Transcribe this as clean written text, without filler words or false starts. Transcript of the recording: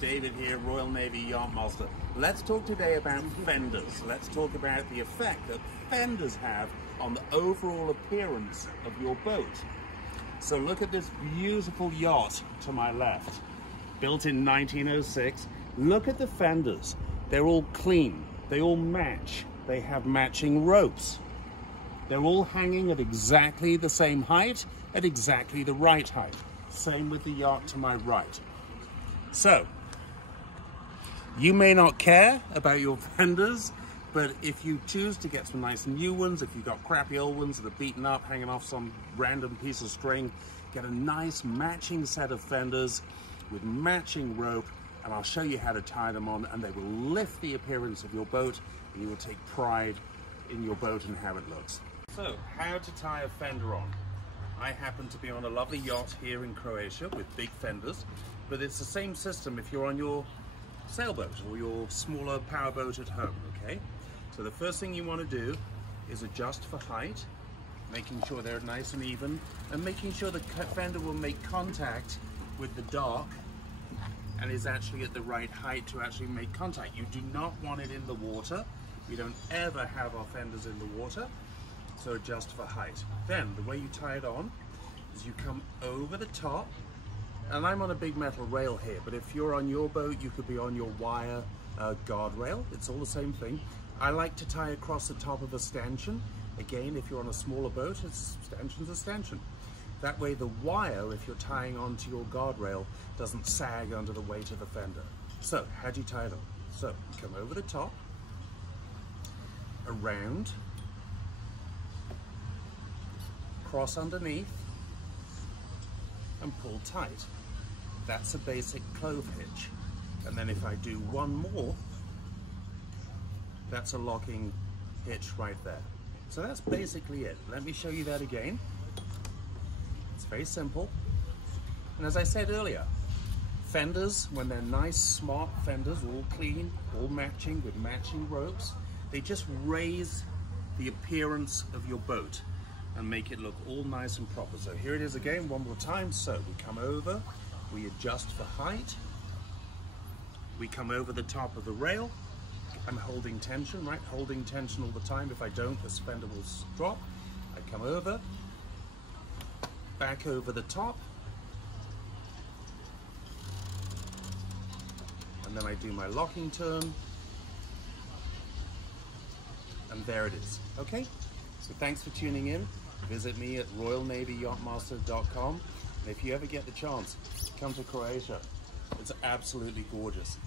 David here, Royal Navy Yacht Master. Let's talk today about fenders. Let's talk about the effect that fenders have on the overall appearance of your boat. So look at this beautiful yacht to my left, built in 1906. Look at the fenders. They're all clean. They all match. They have matching ropes. They're all hanging at exactly the same height, at exactly the right height. Same with the yacht to my right. So, you may not care about your fenders, but if you choose to get some nice new ones, if you've got crappy old ones that are beaten up, hanging off some random piece of string, get a nice matching set of fenders with matching rope, and I'll show you how to tie them on, and they will lift the appearance of your boat, and you will take pride in your boat and how it looks. So, how to tie a fender on. I happen to be on a lovely yacht here in Croatia with big fenders, but it's the same system if you're on your sailboat or your smaller powerboat at home, okay? So the first thing you want to do is adjust for height, making sure they're nice and even, and making sure the fender will make contact with the dock and is actually at the right height to actually make contact. You do not want it in the water. We don't ever have our fenders in the water, so adjust for height. Then the way you tie it on is you come over the top, and I'm on a big metal rail here, but if you're on your boat, you could be on your wire guardrail. It's all the same thing. I like to tie across the top of a stanchion. Again, if you're on a smaller boat, stanchion's a stanchion. That way the wire, if you're tying onto your guardrail, doesn't sag under the weight of the fender. So, how do you tie it on? So, you come over the top, around, cross underneath, and pull tight. That's a basic clove hitch. And then if I do one more, that's a locking hitch right there. So that's basically it. Let me show you that again. It's very simple. And as I said earlier, fenders, when they're nice, smart fenders, all clean, all matching with matching ropes, they just raise the appearance of your boat and make it look all nice and proper. So here it is again, one more time. So we come over, we adjust for height, we come over the top of the rail. I'm holding tension, right? Holding tension all the time. If I don't, the fender will drop. I come over, back over the top, and then I do my locking turn, and there it is, okay? So thanks for tuning in. Visit me at royalnavyyachtmaster.com, and if you ever get the chance, come to Croatia. It's absolutely gorgeous.